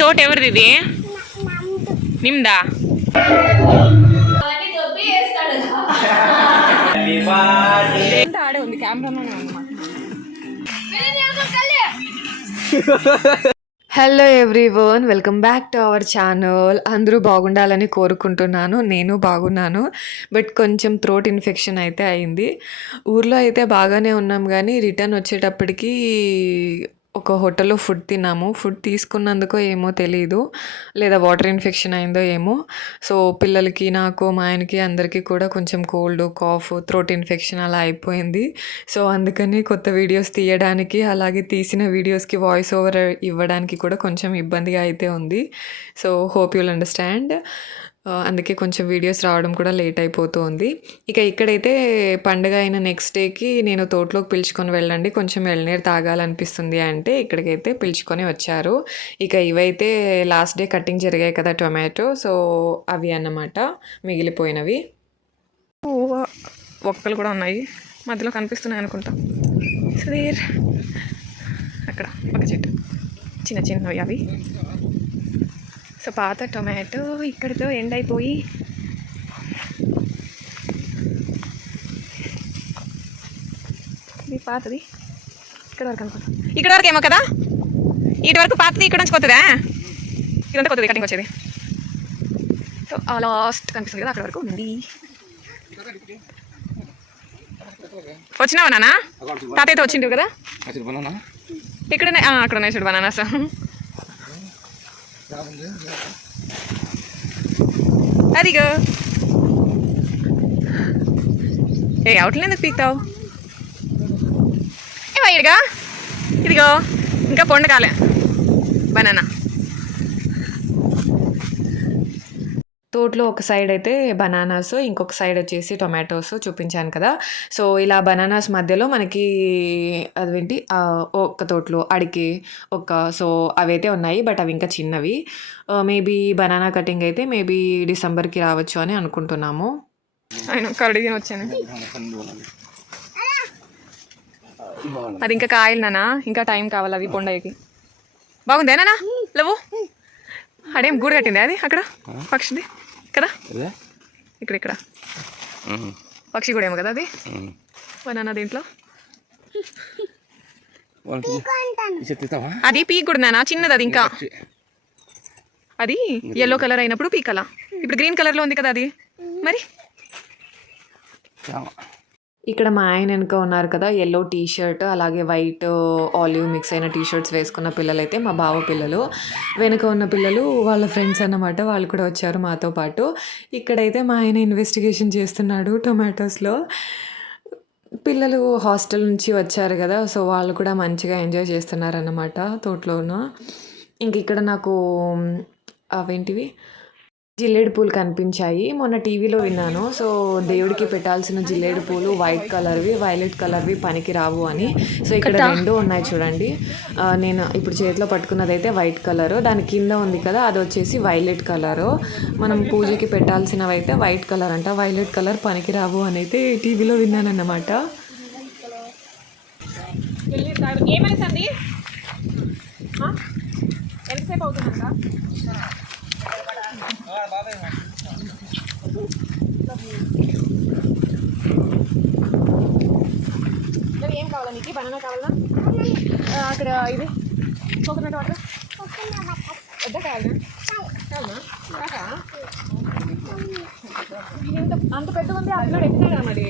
తోట ఎవరిది ఇది? నిమ్దా? ఆడే ఉంది camera. Hello everyone, welcome back to our channel. అందరూ బాగుండాలని కోరుకుంటున్నాను. నేను బాగున్నాను, బట్ కొంచెం థ్రోట్ ఇన్ఫెక్షన్ అయితే అయింది. ఊర్లో అయితే బాగానే ఉన్నాం, కానీ రిటర్న్ వచ్చేటప్పటికి ఒక హోటల్లో ఫుడ్ తిన్నాము. ఫుడ్ తీసుకున్నందుకో ఏమో తెలీదు, లేదా వాటర్ ఇన్ఫెక్షన్ అయిందో ఏమో. సో పిల్లలకి, నాకు, మా ఆయనకి అందరికీ కూడా కొంచెం కోల్డ్, కాఫ్, థ్రోట్ ఇన్ఫెక్షన్ అలా అయిపోయింది. సో అందుకని కొత్త వీడియోస్ తీయడానికి, అలాగే తీసిన వీడియోస్కి వాయిస్ ఓవర్ ఇవ్వడానికి కూడా కొంచెం ఇబ్బందిగా అయితే ఉంది. So hope you'll understand. అందుకే కొంచెం వీడియోస్ రావడం కూడా లేట్ అయిపోతుంది. ఇక ఇక్కడైతే పండుగ అయిన నెక్స్ట్ డేకి నేను తోటలోకి పిలుచుకొని వెళ్ళండి, కొంచెం ఎళ్ళనీరు తాగాలనిపిస్తుంది అంటే ఇక్కడికైతే పిలుచుకొని వచ్చారు. ఇక ఇవైతే లాస్ట్ డే కటింగ్ జరిగాయి కదా టొమాటో, సో అవి అన్నమాట మిగిలిపోయినవి. ఒక్కలు కూడా ఉన్నాయి, మధ్యలో కనిపిస్తున్నాయి అనుకుంటా. సుధీర్ అక్కడ ఒక చెట్టు, చిన్న చిన్నవి అవి. సో పాత టొమాటో ఇక్కడితో ఎండ్ అయిపోయి ఇది పాతది ఇక్కడ వరకు అనుకుంటా. ఇక్కడ వరకు ఏమో కదా, ఇటు వరకు పాతది, ఇక్కడ నుంచి కొత్తదా, ఇదంతా కొత్తది కటింగ్ వచ్చేది. సో ఆ లాస్ట్ కనిపిస్తుంది కదా, అక్కడ వరకు ఉంది. వచ్చినావా నాన్న? తాతయ్యతో వచ్చిండు కదా ఇక్కడనే, అక్కడ ఉన్నాయి చూడు బనానాస్. అదిగో. ఏ అవుట్లే ఎందుకు పీక్తావు? ఏ వైడ్గా ఇదిగో, ఇంకా పొండకాలే బనానా. తోటలో ఒక సైడ్ అయితే బనానాస్, ఇంకొక సైడ్ వచ్చేసి టొమాటోస్ చూపించాను కదా. సో ఇలా బనానాస్ మధ్యలో మనకి అదేంటి ఒక్క తోటలో అడికి సో అవైతే ఉన్నాయి, బట్ అవి ఇంకా చిన్నవి. మేబీ బనానా కటింగ్ అయితే మేబీ డిసెంబర్కి రావచ్చు అని అనుకుంటున్నాము. ఆయన కరడిగా వచ్చాను. అది ఇంకా కాయలు నానా, ఇంకా టైం కావాలి అవి పొండయ్యకి. బాగుందే నానా? లేవు అడేం గూడు కట్టింది అది అక్కడ పక్షిది కదా, ఇక్కడ పక్షి కూడా ఏమో కదా అది బనానా. దీంట్లో అది పీక్ కూడా నానా, చిన్నది అది. ఇంకా అది ఎల్లో కలర్ అయినప్పుడు పీకలా, ఇప్పుడు గ్రీన్ కలర్లో ఉంది కదా అది. మరి ఇక్కడ మా ఆయన వెనుక ఉన్నారు కదా, ఎల్లో టీ షర్ట్ అలాగే వైట్ ఆలివ్ మిక్స్ అయిన టీ షర్ట్స్ వేసుకున్న పిల్లలైతే మా బావ పిల్లలు. వెనుక ఉన్న పిల్లలు వాళ్ళ ఫ్రెండ్స్ అన్నమాట, వాళ్ళు కూడా వచ్చారు మాతో పాటు. ఇక్కడైతే మా ఆయన ఇన్వెస్టిగేషన్ చేస్తున్నాడు టొమాటోస్లో. పిల్లలు హాస్టల్ నుంచి వచ్చారు కదా, సో వాళ్ళు కూడా మంచిగా ఎంజాయ్ చేస్తున్నారన్నమాట తోటలోన. ఇంక ఇక్కడ నాకు అవేంటివి జిల్లేడు పూలు కనిపించాయి. మొన్న టీవీలో విన్నాను, సో దేవుడికి పెట్టాల్సిన జిల్లేడు పూలు వైట్ కలర్వి, వైలెట్ కలర్వి పనికి రావు అని. సో ఇక్కడ రెండు ఉన్నాయి చూడండి. నేను ఇప్పుడు చేతిలో పట్టుకున్నది అయితే వైట్ కలరు, దాని కింద ఉంది కదా అది వచ్చేసి వైలెట్ కలరు. మనం పూజకి పెట్టాల్సినవి అయితే వైట్ కలర్ అంట, వైలెట్ కలర్ పనికి రావు అని అయితే టీవీలో విన్నాను అన్నమాట. ఎంతసేపు అవుతుందంట? ఏం కావాలా నీకు? బనానా కావాలా? అక్కడ ఇది కోకోనట్ వాటర్ వద్ద కావాలా? అంత పెద్దగా ఉంది, అందులో ఎత్తున్నా మరి.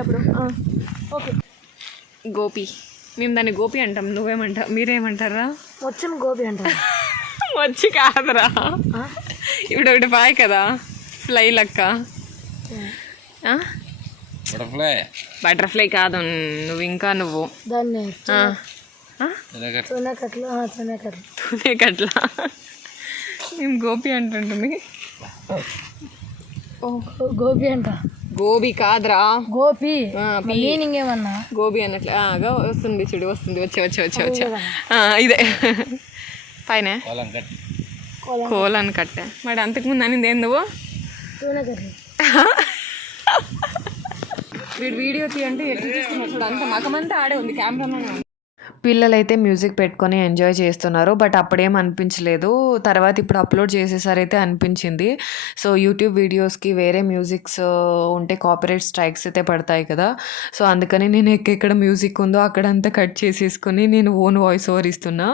అప్పుడు ఓకే. గోపి, మేము దాన్ని గోపి అంటాం, నువ్వేమంటావు? మీరేమంటారా? వచ్చిన గోపి అంటారు. వచ్చి కాదురా, ఇప్పుడు ఒకటి పాయ్ కదా ఫ్లై లెక్క. బటర్ఫ్లై కాదు, నువ్వు ఇంకా నువ్వు దాన్ని తునేకట్ల మేము గోపి అంటుంటుంది. గోపి అంట, గోబీ కాదురా గోపి. మీనింగ్ ఏమన్నా గోబీ అన్నట్లు వస్తుంది చూడు, వస్తుంది. వచ్చా ఇదే పైన కోలని కట్టే. మరి అంతకుముందు అనింది ఏం నువ్వు? వీడు వీడియో తీయంటే ఎట్లా చూస్తున్నా చూడు, అంత మకమంతా ఆడే ఉంది కెమెరామెన్. పిల్లలైతే మ్యూజిక్ పెట్టుకొని ఎంజాయ్ చేస్తున్నారు. బట్ అప్పుడేం అనిపించలేదు. తర్వాత ఇప్పుడు అప్లోడ్ చేసేసరైతే అనిపించింది. సో యూట్యూబ్ వీడియోస్కి వేరే మ్యూజిక్స్ ఉంటే కాపీరైట్ స్ట్రైక్స్ అయితే పడతాయి కదా. సో అందుకని నేను ఎక్కడ మ్యూజిక్ ఉందో అక్కడంతా కట్ చేసేసుకొని నేను ఓన్ వాయిస్ ఓవర్ ఇస్తున్నా.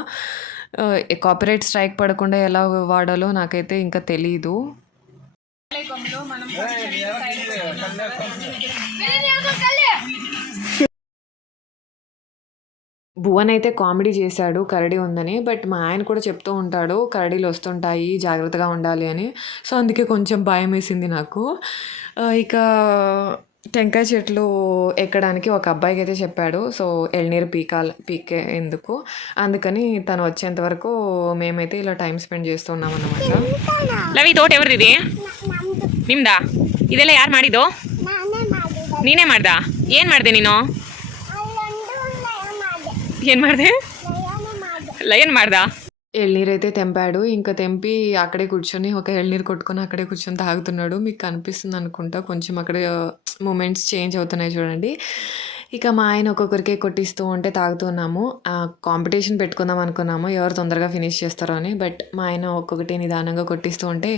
కాపీరైట్ స్ట్రైక్ పడకుండా ఎలా వాడాలో నాకైతే ఇంకా తెలీదు. భువన్ అయితే కామెడీ చేశాడు కరడి ఉందని. బట్ మా ఆయన కూడా చెప్తూ ఉంటాడు కరడీలు వస్తుంటాయి జాగ్రత్తగా ఉండాలి అని. సో అందుకే కొంచెం భయం వేసింది నాకు. ఇక టెంకాయ చెట్లు ఎక్కడానికి ఒక అబ్బాయికి అయితే చెప్పాడు. సో ఎಳ್నీరు పీకే ఎందుకు అందుకని తను వచ్చేంత వరకు మేమైతే ఇలా టైం స్పెండ్ చేస్తున్నాం అన్నమాట. ಲವಿ ತೋಟ ಎವ್ರದಿದೆ ನಿಮ್ದಾ ಇದೆಲ್ಲ ಯಾರು ಮಾಡಿದ್ದು? ನೀನೇ ಮಾಡ್ದ? ಏನು ಮಾಡಿದೆ ನೀನು? ಏನು ಮಾಡಿದೆ? ಲಯನ್ ಮಾಡ್ದ? ఎಳ್నీరు అయితే తెంపాడు. ఇంకా తెంపి అక్కడే కూర్చొని ఒక ఎಳ್నీరు కొట్టుకొని అక్కడే కూర్చొని తాగుతున్నాడు. మీకు కనిపిస్తుంది అనుకుంటా కొంచెం అక్కడ మూమెంట్స్ చేంజ్ అవుతున్నాయి చూడండి. ఇక మా ఆయన ఒక్కొక్కరికే కొట్టిస్తూ ఉంటే తాగుతున్నాము. కాంపిటీషన్ పెట్టుకుందాం అనుకున్నాము ఎవరు తొందరగా ఫినిష్ చేస్తారో అని. బట్ మా ఆయన ఒక్కొక్కటి నిదానంగా కొట్టిస్తూ ఉంటే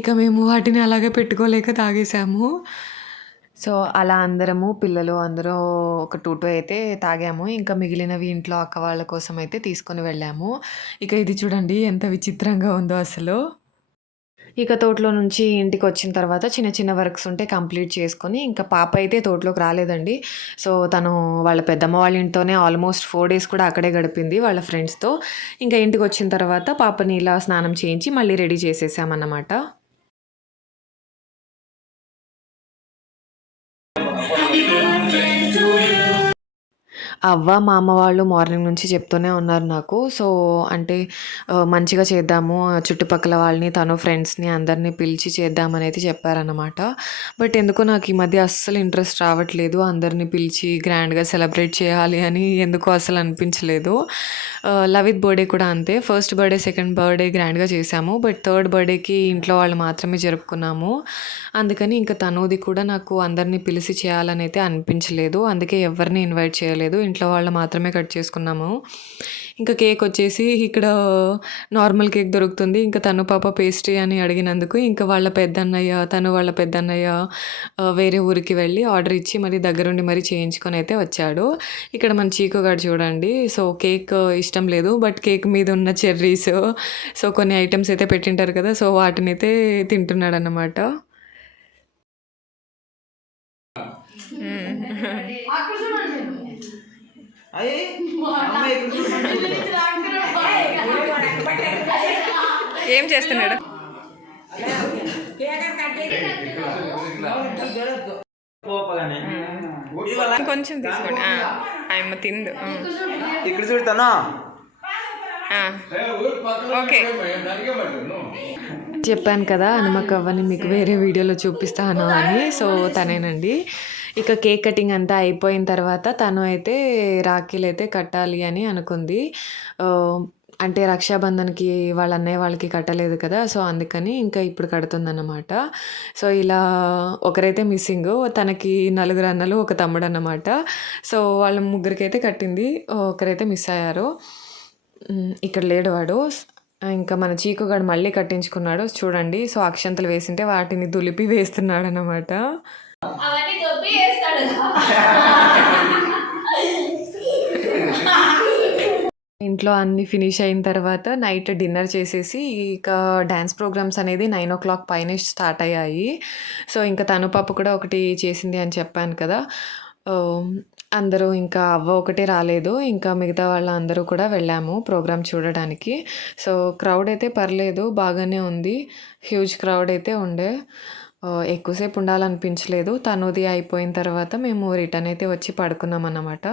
ఇక మేము వాటిని అలాగే పెట్టుకోలేక తాగేసాము. సో అలా అందరము పిల్లలు అందరూ ఒక 2 అయితే తాగాము. ఇంకా మిగిలినవి ఇంట్లో అక్క వాళ్ళ కోసం అయితే తీసుకొని వెళ్ళాము. ఇక ఇది చూడండి ఎంత విచిత్రంగా ఉందో అసలు. ఇక తోటలో నుంచి ఇంటికి వచ్చిన తర్వాత చిన్న చిన్న వర్క్స్ ఉంటే కంప్లీట్ చేసుకొని ఇంకా పాప అయితే తోటలోకి రాలేదండి. సో తను వాళ్ళ పెద్దమ్మ వాళ్ళ ఇంట్లోనే ఆల్మోస్ట్ 4 days కూడా అక్కడే గడిపింది వాళ్ళ ఫ్రెండ్స్తో. ఇంకా ఇంటికి వచ్చిన తర్వాత పాపని ఇలా స్నానం చేయించి మళ్ళీ రెడీ చేసేసామన్నమాట. అవ్వ మా అమ్మ వాళ్ళు మార్నింగ్ నుంచి చెప్తూనే ఉన్నారు నాకు. సో అంటే మంచిగా చేద్దాము చుట్టుపక్కల వాళ్ళని తను ఫ్రెండ్స్ని అందరినీ పిలిచి చేద్దామని అయితే చెప్పారన్నమాట. బట్ ఎందుకో నాకు ఈ మధ్య అస్సలు ఇంట్రెస్ట్ రావట్లేదు. అందరినీ పిలిచి గ్రాండ్గా సెలబ్రేట్ చేయాలి అని ఎందుకో అసలు అనిపించలేదు. లవిత్ బర్త్డే కూడా అంతే. ఫస్ట్ బర్త్డే సెకండ్ బర్త్డే గ్రాండ్గా చేసాము. బట్ థర్డ్ బర్త్డేకి ఇంట్లో వాళ్ళు మాత్రమే జరుపుకున్నాము. అందుకని ఇంకా తనుది కూడా నాకు అందరినీ పిలిచి చేయాలని అయితే అనిపించలేదు. అందుకే ఎవరిని ఇన్వైట్ చేయలేదు. ఇంట్లో వాళ్ళు మాత్రమే కట్ చేసుకున్నాము. ఇంకా కేక్ వచ్చేసి ఇక్కడ నార్మల్ కేక్ దొరుకుతుంది. ఇంకా తను పాప పేస్ట్రీ అని అడిగినందుకు ఇంకా వాళ్ళ పెద్దన్నయ్య వేరే ఊరికి వెళ్ళి ఆర్డర్ ఇచ్చి మరి దగ్గరుండి మరి చేయించుకొని అయితే వచ్చాడు. ఇక్కడ మన చీకు గారు చూడండి. సో కేక్ ఇష్టం లేదు. బట్ కేక్ మీద ఉన్న చెర్రీస్ సో కొన్ని ఐటమ్స్ అయితే పెట్టింటారు కదా. సో వాటిని అయితే తింటున్నాడు అన్నమాట. ఏం చేస్తున్నాడు? కొంచెం తీసుకోండి. ఆయమ్మ తిందు. ఇక్కడ చూడతాను. ఓకే చెప్పాను కదా హనుమకవ్వని మీకు వేరే వీడియోలో చూపిస్తాను అని. సో తనేనండి. ఇక కేక్ కటింగ్ అంతా అయిపోయిన తర్వాత తను అయితే రాఖీలు అయితే కట్టాలి అని అనుకుంది. అంటే రక్షాబంధన్కి వాళ్ళ అన్నయ్య వాళ్ళకి కట్టలేదు కదా. సో అందుకని ఇంకా ఇప్పుడు కడుతుందన్నమాట. సో ఇలా ఒకరైతే మిస్సింగ్. తనకి 4 అన్నలు 1 తమ్ముడు అన్నమాట. సో వాళ్ళ ముగ్గురికి అయితే కట్టింది. ఒకరైతే మిస్ అయ్యారు. ఇక్కడ లేడు వాడు. ఇంకా మన చీకుగాడు మళ్ళీ కట్టించుకున్నాడు చూడండి. సో అక్షంతలు వేసింటే వాటిని దులిపి వేస్తున్నాడు అన్నమాట. ఇంట్లో అన్నీ ఫినిష్ అయిన తర్వాత నైట్ డిన్నర్ చేసేసి ఇక డ్యాన్స్ ప్రోగ్రామ్స్ అనేది 9 o'clock పైన స్టార్ట్ అయ్యాయి. సో ఇంకా తను పాప కూడా ఒకటి చేసింది అని చెప్పాను కదా. అందరూ ఇంకా అవ్వ ఒకటే రాలేదు. ఇంకా మిగతా వాళ్ళందరూ కూడా వెళ్ళాము ప్రోగ్రామ్ చూడడానికి. సో క్రౌడ్ అయితే పర్లేదు బాగానే ఉంది. హ్యూజ్ క్రౌడ్ అయితే ఉండే. ఎక్కువసేపు ఉండాలనిపించలేదు. తనుది అయిపోయిన తర్వాత మేము రిటర్న్ అయితే వచ్చి పడుకున్నాం అన్నమాట.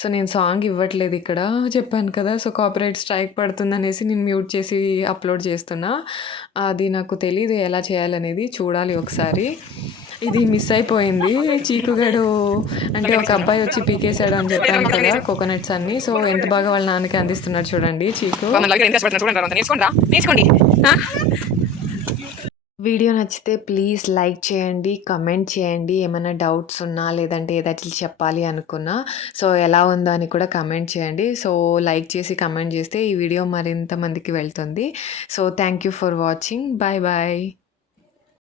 సో నేను సాంగ్ ఇవ్వట్లేదు ఇక్కడ చెప్పాను కదా. సో కాపీరైట్ స్ట్రైక్ పడుతుందనేసి నేను మ్యూట్ చేసి అప్లోడ్ చేస్తున్నా. అది నాకు తెలీదు ఎలా చేయాలనేది. చూడాలి ఒకసారి. ఇది మిస్ అయిపోయింది. చీకుగాడు అంటే ఒక అబ్బాయి వచ్చి పీకేశాడు అని చెప్పాను కదా కోకోనట్స్ అన్ని. సో ఎంత బాగా వాళ్ళ నాన్నకి అందిస్తున్నాడు చూడండి చీకు. నేర్చుకోండి. వీడియో నచ్చితే ప్లీజ్ లైక్ చేయండి, కమెంట్ చేయండి. ఏమైనా డౌట్స్ ఉన్నా లేదంటే ఏదైనా చెప్పాలి అనుకున్నా సో ఎలా ఉందో అని కూడా కమెంట్ చేయండి. సో లైక్ చేసి కమెంట్ చేస్తే ఈ వీడియో మరింత మందికి వెళ్తుంది. So thank you for watching. Bye bye.